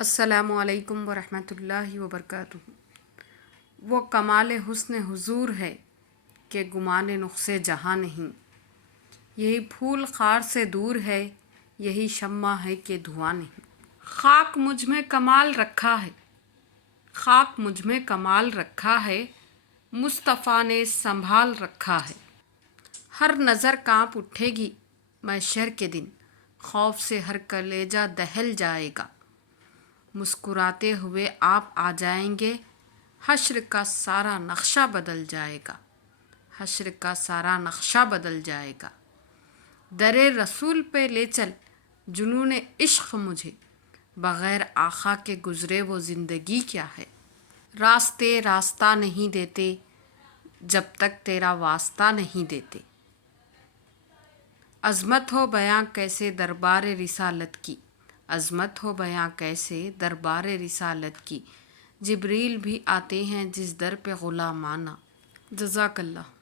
السلام علیکم ورحمۃ اللہ وبرکاتہ۔ وہ کمال حسن حضور ہے کہ گمان نقص جہاں نہیں، یہی پھول خار سے دور ہے، یہی شمع ہے کہ دھواں نہیں۔ خاک مجھ میں کمال رکھا ہے، خاک مجھ میں کمال رکھا ہے، مصطفیٰ نے سنبھال رکھا ہے۔ ہر نظر کانپ اٹھے گی محشر کے دن، خوف سے ہر کلیجہ دہل جائے گا۔ مسکراتے ہوئے آپ آ جائیں گے، حشر کا سارا نقشہ بدل جائے گا، حشر کا سارا نقشہ بدل جائے گا۔ درِ رسول پہ لے چل جنون عشق مجھے، بغیر آقا کے گزرے وہ زندگی کیا ہے۔ راستے راستہ نہیں دیتے جب تک تیرا واسطہ نہیں دیتے۔ عظمت ہو بیاں کیسے دربار رسالت کی، عظمت ہو بیاں کیسے دربار رسالت کی، جبریل بھی آتے ہیں جس در پہ غلامانہ۔ جزاک اللہ۔